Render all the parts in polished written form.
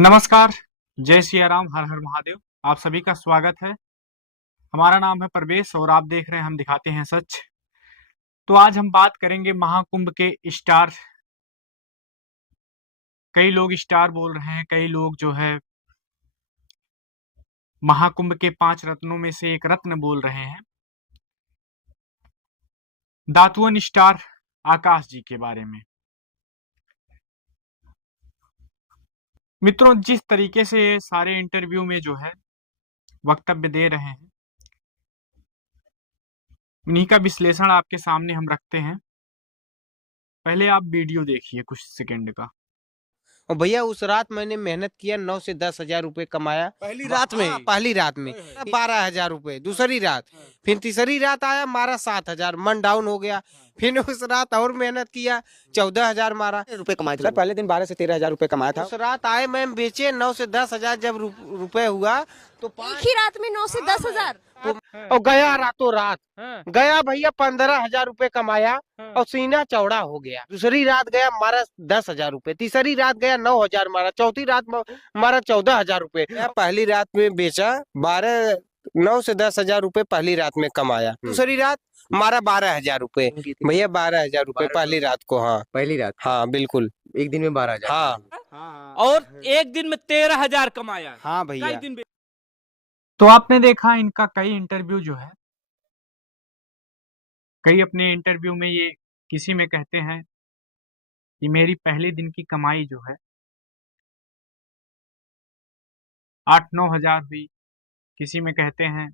नमस्कार, जय सिया राम, हर हर महादेव। आप सभी का स्वागत है। हमारा नाम है परवेश और आप देख रहे हैं हम दिखाते हैं सच। तो आज हम बात करेंगे महाकुंभ के स्टार। कई लोग स्टार बोल रहे हैं, कई लोग जो है महाकुंभ के 5 रत्नों में से एक रत्न बोल रहे हैं, दातुअन स्टार आकाश जी के बारे में। मित्रों, जिस तरीके से सारे इंटरव्यू में जो है वक्तव्य दे रहे हैं, उन्हीं का विश्लेषण आपके सामने हम रखते हैं। पहले आप वीडियो देखिए कुछ सेकंड का। और भैया उस रात मैंने मेहनत किया, 9 से 10 हजार रुपए कमाया पहली रात में ही? पहली रात में 12 हजार रुपए। दूसरी रात, फिर तीसरी रात आया, मारा 7 हजार, मन डाउन हो गया। फिर उस रात और मेहनत किया, 14 हजार मारा। रुपए कमाए थे सर पहले दिन 12 से 13 हजार रुपए कमाया था। उस रात आए मैम बेचे, 9 से 10 हजार जब रुपए हुआ तो एक ही रात में 9 से 10 हजार। और गया रातों रात। गया भैया 15 हजार रुपए कमाया और सीना चौड़ा हो गया। दूसरी रात गया, मारा 10 हजार रुपए। तीसरी रात गया 9 हजार मारा। चौथी रात मारा 14 हजार रुपए। पहली रात में बेचा 9 से 10 हजार रुपए पहली रात में कमाया। दूसरी रात मारा 12 हजार रुपए। भैया 12 हजार रुपए पहली रात को। हाँ पहली रात हाँ बिल्कुल। एक दिन में 12 हजार। हाँ और एक दिन में 13 हजार कमाया। हाँ कई भैया। दिन तो आपने देखा इनका कई इंटरव्यू जो है, कई अपने इंटरव्यू में ये किसी में कहते हैं कि मेरी पहले दिन की कमाई जो है 8-9 हजार हुई, किसी में कहते हैं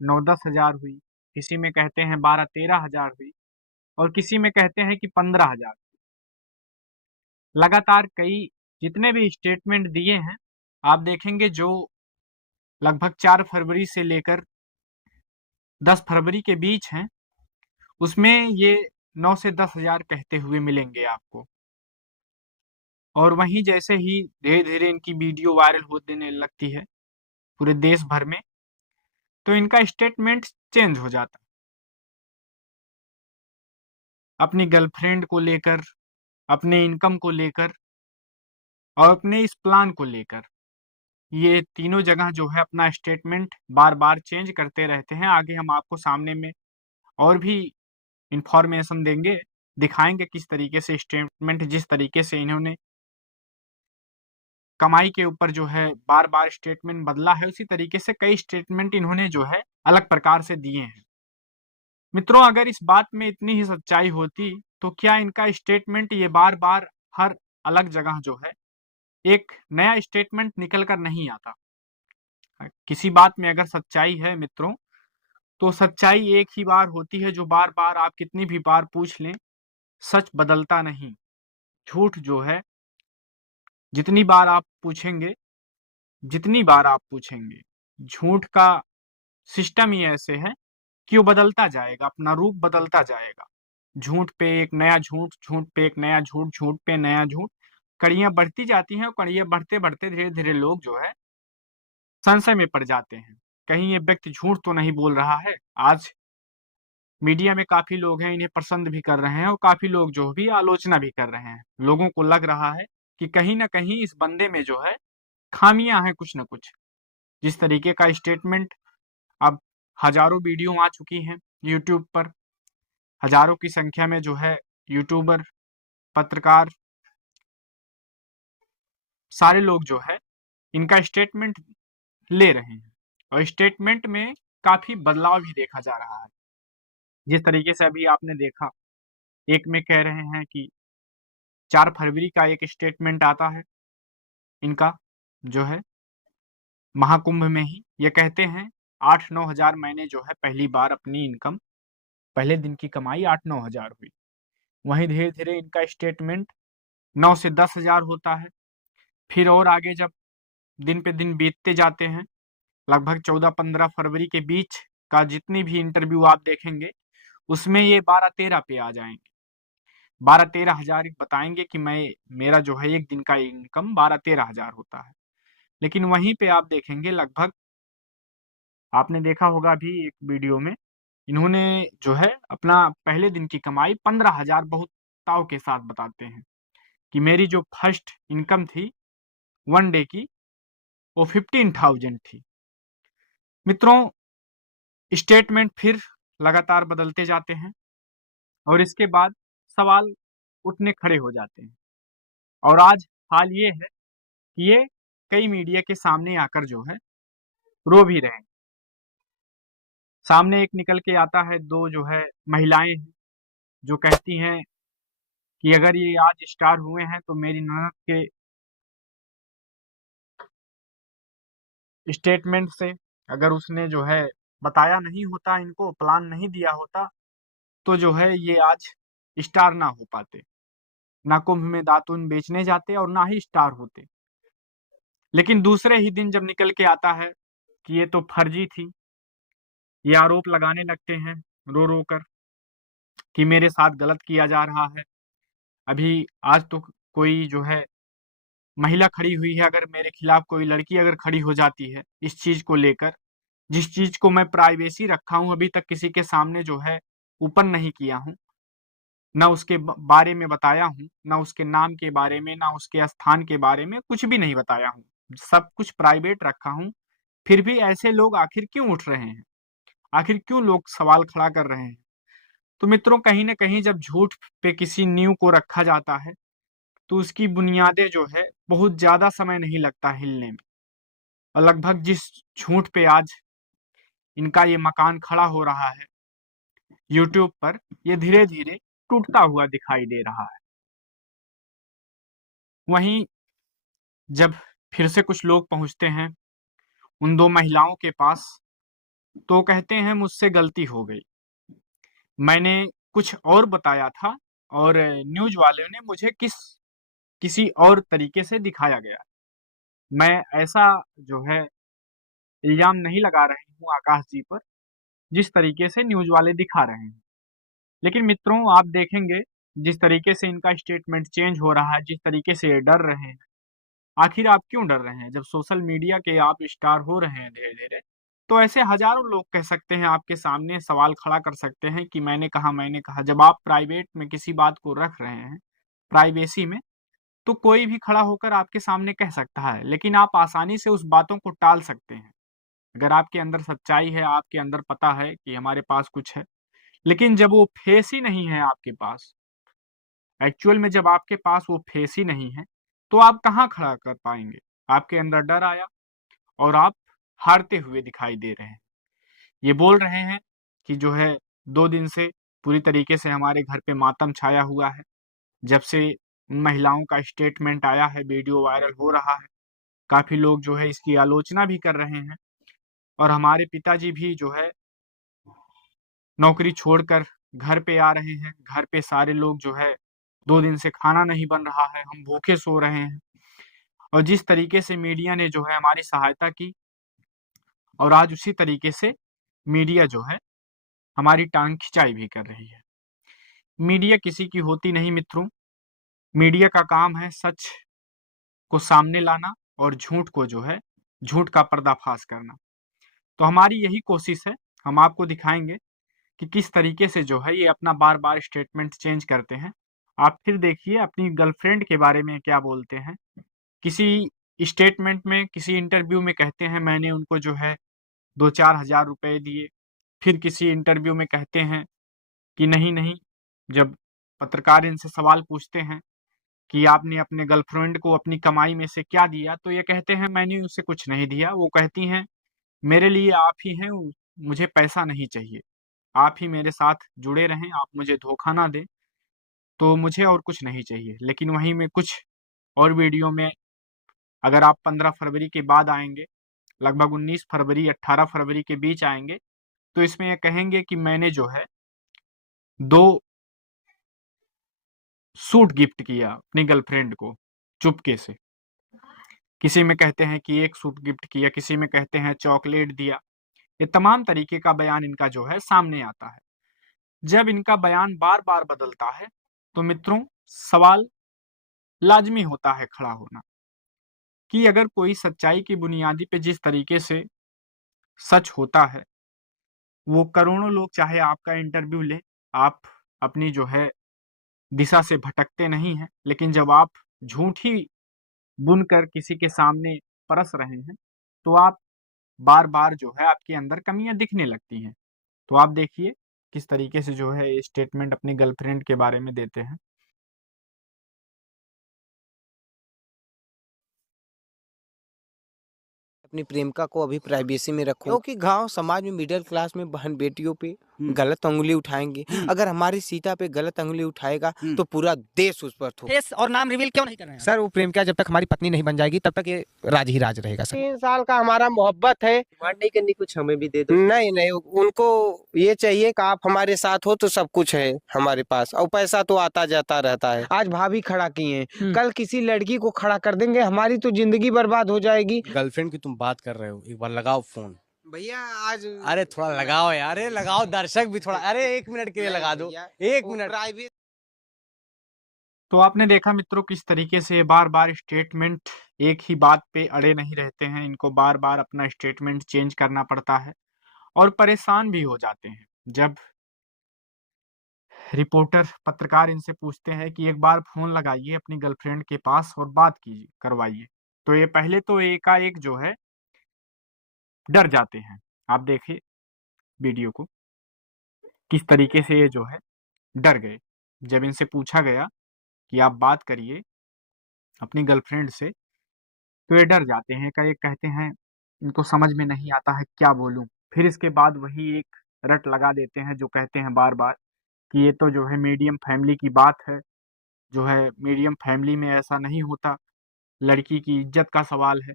9-10 हजार हुई, किसी में कहते हैं 12-13 हजार हुई और किसी में कहते हैं कि 15 हजार। लगातार कई जितने भी स्टेटमेंट दिए हैं आप देखेंगे, जो लगभग 4 फरवरी से लेकर 10 फरवरी के बीच हैं, उसमें ये 9 से 10 हजार कहते हुए मिलेंगे आपको। और वहीं जैसे ही धीरे धीरे इनकी वीडियो वायरल होने लगती है पूरे देश भर में, तो इनका स्टेटमेंट चेंज हो जाता है। अपनी गर्लफ्रेंड को लेकर, अपने इनकम को लेकर और अपने इस प्लान को लेकर, ये तीनों जगह जो है अपना स्टेटमेंट बार बार चेंज करते रहते हैं। आगे हम आपको सामने में और भी इंफॉर्मेशन देंगे, दिखाएंगे किस तरीके से स्टेटमेंट, जिस तरीके से इन्होंने कमाई के ऊपर जो है बार बार स्टेटमेंट बदला है, उसी तरीके से कई स्टेटमेंट इन्होंने जो है अलग प्रकार से दिए हैं। मित्रों, अगर इस बात में इतनी ही सच्चाई होती तो क्या इनका स्टेटमेंट ये बार बार हर अलग जगह जो है एक नया स्टेटमेंट निकल कर नहीं आता। किसी बात में अगर सच्चाई है मित्रों, तो सच्चाई एक ही बार होती है, जो बार बार आप कितनी भी बार पूछ लें, सच बदलता नहीं। झूठ जो है जितनी बार आप पूछेंगे, जितनी बार आप पूछेंगे, झूठ का सिस्टम ही ऐसे है कि वो बदलता जाएगा, अपना रूप बदलता जाएगा। झूठ पे एक नया झूठ, झूठ पे एक नया झूठ, झूठ पे नया झूठ, कड़ियां बढ़ती जाती हैं और कड़ियां बढ़ते बढ़ते धीरे धीरे लोग जो है संशय में पड़ जाते हैं, कहीं ये व्यक्ति झूठ तो नहीं बोल रहा है। आज मीडिया में काफी लोग हैं, इन्हें पसंद भी कर रहे हैं और काफी लोग जो भी आलोचना भी कर रहे हैं। लोगों को लग रहा है कि कहीं ना कहीं इस बंदे में जो है खामियां हैं कुछ न कुछ। जिस तरीके का स्टेटमेंट, अब हजारों वीडियो आ चुकी हैं यूट्यूब पर, हजारों की संख्या में जो है यूट्यूबर, पत्रकार, सारे लोग जो है इनका स्टेटमेंट ले रहे हैं और स्टेटमेंट में काफी बदलाव भी देखा जा रहा है। जिस तरीके से अभी आपने देखा, एक में कह रहे हैं कि 4 फरवरी का एक स्टेटमेंट आता है इनका जो है महाकुंभ में ही, ये कहते हैं 8-9 हजार मैंने जो है पहली बार अपनी इनकम, पहले दिन की कमाई 8-9 हजार हुई। वहीं धीरे धीरे इनका स्टेटमेंट 9 से 10 हजार होता है। फिर और आगे जब दिन पे दिन बीतते जाते हैं, लगभग 14-15 फरवरी के बीच का जितनी भी इंटरव्यू आप देखेंगे, उसमें ये 12-13 पे आ जाएंगे। 12-13 हजार बताएंगे कि मेरा जो है एक दिन का इनकम 12-13 हजार होता है। लेकिन वहीं पे आप देखेंगे, लगभग आपने देखा होगा अभी एक वीडियो में, इन्होंने जो है अपना पहले दिन की कमाई 15 हजार बहुत ताव के साथ बताते हैं कि मेरी जो फर्स्ट इनकम थी वन डे की वो 15,000 थी। मित्रों, स्टेटमेंट फिर लगातार बदलते जाते हैं और इसके बाद सवाल उठने खड़े हो जाते हैं। और आज हाल ये है कि ये कई मीडिया के सामने आकर जो है रो भी रहे हैं। सामने एक निकल के आता है, दो जो है महिलाएं हैं जो कहती हैं कि अगर ये आज स्टार हुए हैं तो मेरी ननद के स्टेटमेंट से, अगर उसने जो है बताया नहीं होता, इनको प्लान नहीं दिया होता, तो जो है ये आज स्टार ना हो पाते, ना कुंभ में दातून बेचने जाते और ना ही स्टार होते। लेकिन दूसरे ही दिन जब निकल के आता है कि ये तो फर्जी थी, ये आरोप लगाने लगते हैं रो रो कर कि मेरे साथ गलत किया जा रहा है। अभी आज तो कोई जो है महिला खड़ी हुई है, अगर मेरे खिलाफ कोई लड़की अगर खड़ी हो जाती है इस चीज को लेकर, जिस चीज को मैं प्राइवेसी रखा हूं, अभी तक किसी के सामने जो है ओपन नहीं किया हूं, ना उसके बारे में बताया हूं, ना उसके नाम के बारे में, ना उसके स्थान के बारे में कुछ भी नहीं बताया हूं, सब कुछ प्राइवेट रखा हूं, फिर भी ऐसे लोग आखिर क्यों उठ रहे हैं, आखिर क्यों लोग सवाल खड़ा कर रहे हैं। तो मित्रों, कहीं ना कहीं जब झूठ पे किसी नींव को रखा जाता है तो उसकी बुनियादें जो है बहुत ज्यादा समय नहीं लगता हिलने में, और लगभग जिस झूठ पे आज इनका ये मकान खड़ा हो रहा है यूट्यूब पर, ये धीरे धीरे टूटता हुआ दिखाई दे रहा है। वहीं जब फिर से कुछ लोग पहुंचते हैं उन दो महिलाओं के पास, तो कहते हैं मुझसे गलती हो गई, मैंने कुछ और बताया था और न्यूज वालों ने मुझे किसी और तरीके से दिखाया गया। मैं ऐसा जो है इल्जाम नहीं लगा रही हूँ आकाश जी पर जिस तरीके से न्यूज वाले दिखा रहे हैं। लेकिन मित्रों, आप देखेंगे जिस तरीके से इनका स्टेटमेंट चेंज हो रहा है, जिस तरीके से ये डर रहे हैं, आखिर आप क्यों डर रहे हैं? जब सोशल मीडिया के आप स्टार हो रहे हैं धीरे धीरे, तो ऐसे हजारों लोग कह सकते हैं, आपके सामने सवाल खड़ा कर सकते हैं कि मैंने कहा, मैंने कहा। जब आप प्राइवेट में किसी बात को रख रहे हैं, प्राइवेसी में, तो कोई भी खड़ा होकर आपके सामने कह सकता है, लेकिन आप आसानी से उस बातों को टाल सकते हैं अगर आपके अंदर सच्चाई है, आपके अंदर पता है कि हमारे पास कुछ है। लेकिन जब वो फेस ही नहीं है आपके पास, एक्चुअल में जब आपके पास वो फेस ही नहीं है, तो आप कहाँ खड़ा कर पाएंगे? आपके अंदर डर आया और आप हारते हुए दिखाई दे रहे हैं। ये बोल रहे हैं कि जो है 2 दिन से पूरी तरीके से हमारे घर पे मातम छाया हुआ है, जब से उन महिलाओं का स्टेटमेंट आया है, वीडियो वायरल हो रहा है, काफी लोग जो है इसकी आलोचना भी कर रहे हैं, और हमारे पिताजी भी जो है नौकरी छोड़कर घर पे आ रहे हैं, घर पे सारे लोग जो है 2 दिन से खाना नहीं बन रहा है, हम भूखे सो रहे हैं। और जिस तरीके से मीडिया ने जो है हमारी सहायता की, और आज उसी तरीके से मीडिया जो है हमारी टांग खिंचाई भी कर रही है। मीडिया किसी की होती नहीं मित्रों, मीडिया का काम है सच को सामने लाना और झूठ को जो है, झूठ का पर्दाफाश करना। तो हमारी यही कोशिश है, हम आपको दिखाएंगे कि किस तरीके से जो है ये अपना बार बार स्टेटमेंट चेंज करते हैं। आप फिर देखिए अपनी गर्लफ्रेंड के बारे में क्या बोलते हैं, किसी स्टेटमेंट में, किसी इंटरव्यू में कहते हैं मैंने उनको जो है 2-4 हज़ार रुपए दिए, फिर किसी इंटरव्यू में कहते हैं कि नहीं नहीं, जब पत्रकार इनसे सवाल पूछते हैं कि आपने अपने गर्लफ्रेंड को अपनी कमाई में से क्या दिया, तो ये कहते हैं मैंने उसे कुछ नहीं दिया। वो कहती हैं मेरे लिए आप ही हैं, मुझे पैसा नहीं चाहिए, आप ही मेरे साथ जुड़े रहें, आप मुझे धोखा ना दें, तो मुझे और कुछ नहीं चाहिए। लेकिन वहीं में कुछ और वीडियो में, अगर आप 15 फरवरी के बाद आएंगे, लगभग 19 फरवरी 18 फरवरी के बीच आएंगे, तो इसमें ये कहेंगे कि मैंने जो है 2 सूट गिफ्ट किया अपनी गर्लफ्रेंड को चुपके से। किसी में कहते हैं कि 1 सूट गिफ्ट किया, किसी में कहते हैं चॉकलेट दिया। ये तमाम तरीके का बयान इनका जो है सामने आता है। जब इनका बयान बार बार बदलता है तो मित्रों, सवाल लाजमी होता है खड़ा होना कि अगर कोई सच्चाई की बुनियादी पे जिस तरीके से सच होता है, वो करोड़ों लोग चाहे आपका इंटरव्यू ले, आप अपनी जो है दिशा से भटकते नहीं हैं। लेकिन जब आप झूठी बुनकर किसी के सामने परस रहे हैं, तो आप बार-बार जो है आपके अंदर कमियाँ दिखने लगती हैं। तो आप देखिए किस तरीके से जो है ये स्टेटमेंट अपनी गर्लफ्रेंड के बारे में देते हैं। अपनी प्रेमिका को अभी प्राइवेसी में रखो, क्योंकि गांव समाज में मिडिल क्लास में बहन बेटियों पे गलत अंगुली उठाएंगे। अगर हमारी सीता पे गलत अंगुली उठाएगा तो पूरा देश उस पर थूक। फेस और नाम रिवील क्यों नहीं कर रहे हैं? सर वो प्रेमिका जब तक हमारी पत्नी नहीं बन जाएगी तब तक ये राज ही राज रहेगा सर। 3 साल का हमारा मोहब्बत है। डिमांड नहीं करनी, कुछ हमें भी दे दो। नहीं नहीं, उनको ये चाहिए कि आप हमारे साथ हो तो सब कुछ है हमारे पास, और पैसा तो आता जाता रहता है। आज भाभी खड़ा किए हैं, कल किसी लड़की को खड़ा कर देंगे, हमारी तो जिंदगी बर्बाद हो जाएगी। गर्लफ्रेंड की तुम बात कर रहे हो, एक बार लगाओ फोन। भैया आज अरे थोड़ा लगाओ यार, अरे लगाओ, दर्शक भी थोड़ा, अरे 1 मिनट के लिए लगा दो, 1 मिनट। प्राइवेट तो आपने देखा मित्रों किस तरीके से बार-बार स्टेटमेंट एक ही बात पे अड़े नहीं रहते हैं, इनको बार-बार अपना स्टेटमेंट चेंज करना पड़ता है और परेशान भी हो जाते हैं। जब रिपोर्टर पत्रकार इनसे पूछते हैं कि एक बार फ़ोन लगाइए अपनी गर्लफ्रेंड के पास और बात कीजिए करवाइए, तो ये पहले तो एकाएक जो है डर जाते हैं। आप देखिए वीडियो को, किस तरीके से ये जो है डर गए। जब इनसे पूछा गया कि आप बात करिए अपनी गर्लफ्रेंड से, तो ये डर जाते हैं, एकाएक कहते हैं इनको समझ में नहीं आता है क्या बोलूँ? फिर इसके बाद वही एक रट लगा देते हैं जो कहते हैं बार-बार कि ये तो जो है मीडियम फैमिली की बात है, जो है मीडियम फैमिली में ऐसा नहीं होता, लड़की की इज़्ज़त का सवाल है।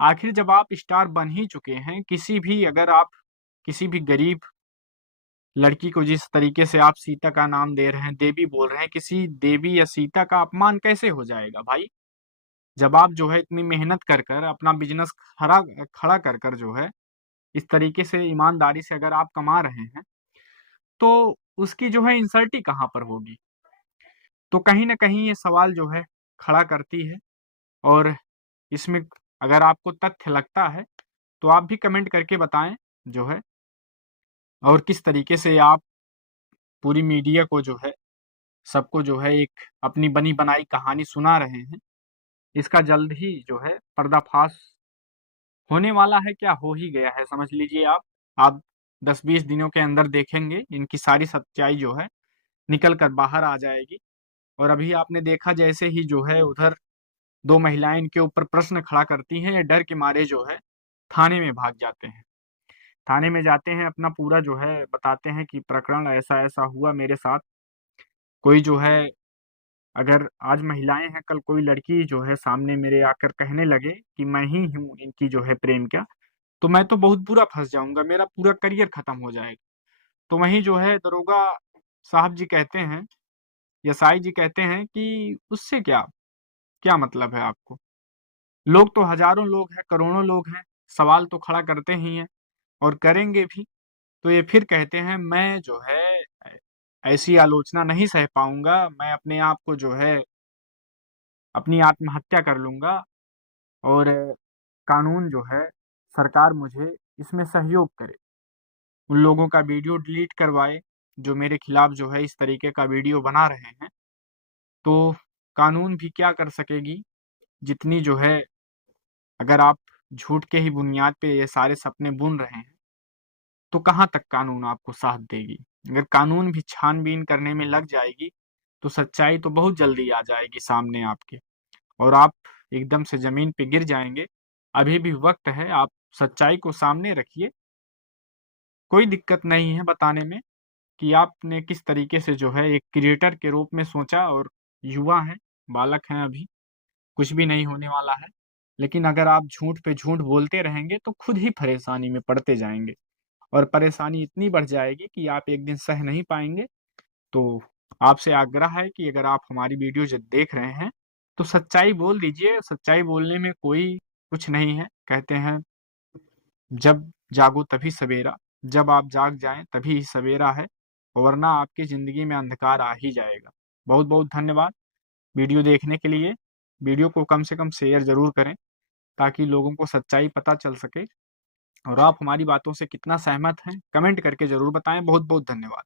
आखिर जब आप स्टार बन ही चुके हैं, किसी भी अगर आप किसी भी गरीब लड़की को जिस तरीके से आप सीता का नाम दे रहे हैं, देवी बोल रहे हैं, किसी देवी या सीता का अपमान कैसे हो जाएगा भाई? जब आप जो है इतनी मेहनत कर अपना बिज़नेस खड़ा खड़ा कर जो है, इस तरीके से ईमानदारी से अगर आप कमा रहे हैं, तो उसकी जो है इंसल्ट ही कहाँ पर होगी? तो कहीं न कहीं ये सवाल जो है खड़ा करती है और इसमें अगर आपको तथ्य लगता है, तो आप भी कमेंट करके बताएँ जो है और किस तरीके से आप पूरी मीडिया को जो है, सबको जो है एक अपनी बनी-बनाई कहानी सुना रहे हैं। इसका जल्द ही जो है पर्दाफ़ाश होने वाला है, क्या हो ही गया है समझ लीजिए आप। आप 10-20 दिनों के अंदर देखेंगे इनकी सारी सच्चाई जो है निकल कर बाहर आ जाएगी और अभी आपने देखा जैसे ही जो है उधर 2 महिलाएँ इनके ऊपर प्रश्न खड़ा करती हैं, ये डर के मारे जो है थाने में भाग जाते हैं। थाने में जाते हैं, अपना पूरा जो है बताते हैं कि प्रकरण ऐसा-ऐसा हुआ मेरे साथ। कोई जो है अगर आज महिलाएँ हैं, कल कोई लड़की जो है सामने मेरे आकर कहने लगे कि मैं ही हूँ इनकी जो है प्रेमिका, तो मैं तो बहुत बुरा फँस जाऊँगा, मेरा पूरा करियर खत्म हो जाएगा। तो वहीं जो है दरोगा साहब जी कहते हैं, एसआई जी कहते हैं कि उससे क्या? क्या मतलब है आपको? लोग तो हज़ारों लोग हैं, करोड़ों लोग हैं, सवाल तो खड़ा करते ही हैं और करेंगे भी। तो ये फिर कहते हैं मैं जो है ऐसी आलोचना नहीं सह पाऊँगा, मैं अपने आप को जो है अपनी आत्महत्या कर लूँगा और कानून जो है सरकार मुझे इसमें सहयोग करे। उन लोगों का वीडियो डिलीट करवाए, जो मेरे खिलाफ जो है इस तरीके का वीडियो बना रहे हैं। तो कानून भी क्या कर सकेगी, जितनी जो है अगर आप झूठ के ही बुनियाद पे ये सारे सपने बुन रहे हैं, तो कहाँ तक कानून आपको साथ देगी? अगर कानून भी छानबीन करने में लग जाएगी, तो सच्चाई तो बहुत जल्दी आ जाएगी सामने आपके और आप एकदम से ज़मीन पे गिर जाएँगे। अभी भी वक़्त है, आप सच्चाई को सामने रखिए। कोई दिक्कत नहीं है बताने में कि आपने किस तरीके से जो है एक क्रिएटर के रूप में सोचा और युवा हैं, बालक हैं अभी, कुछ भी नहीं होने वाला है। लेकिन अगर आप झूठ पे झूठ बोलते रहेंगे, तो खुद ही परेशानी में पड़ते जाएँगे और परेशानी इतनी बढ़ जाएगी कि आप एक दिन सह नहीं पाएँगे। तो आपसे आग्रह है कि अगर आप हमारी वीडियो जब देख रहे हैं, तो सच्चाई बोल दीजिए, सच्चाई बोलने में कोई कुछ नहीं है। कहते हैं, जब जागो तभी सवेरा, जब आप जाग जाएँ तभी ही सवेरा है, वरना आपकी ज़िंदगी में अंधकार आ ही जाएगा। बहुत-बहुत धन्यवाद वीडियो देखने के लिए। वीडियो को कम से कम शेयर ज़रूर करें, ताकि लोगों को सच्चाई पता चल सके और आप हमारी बातों से कितना सहमत हैं, कमेंट करके ज़रूर बताएँ। बहुत-बहुत धन्यवाद।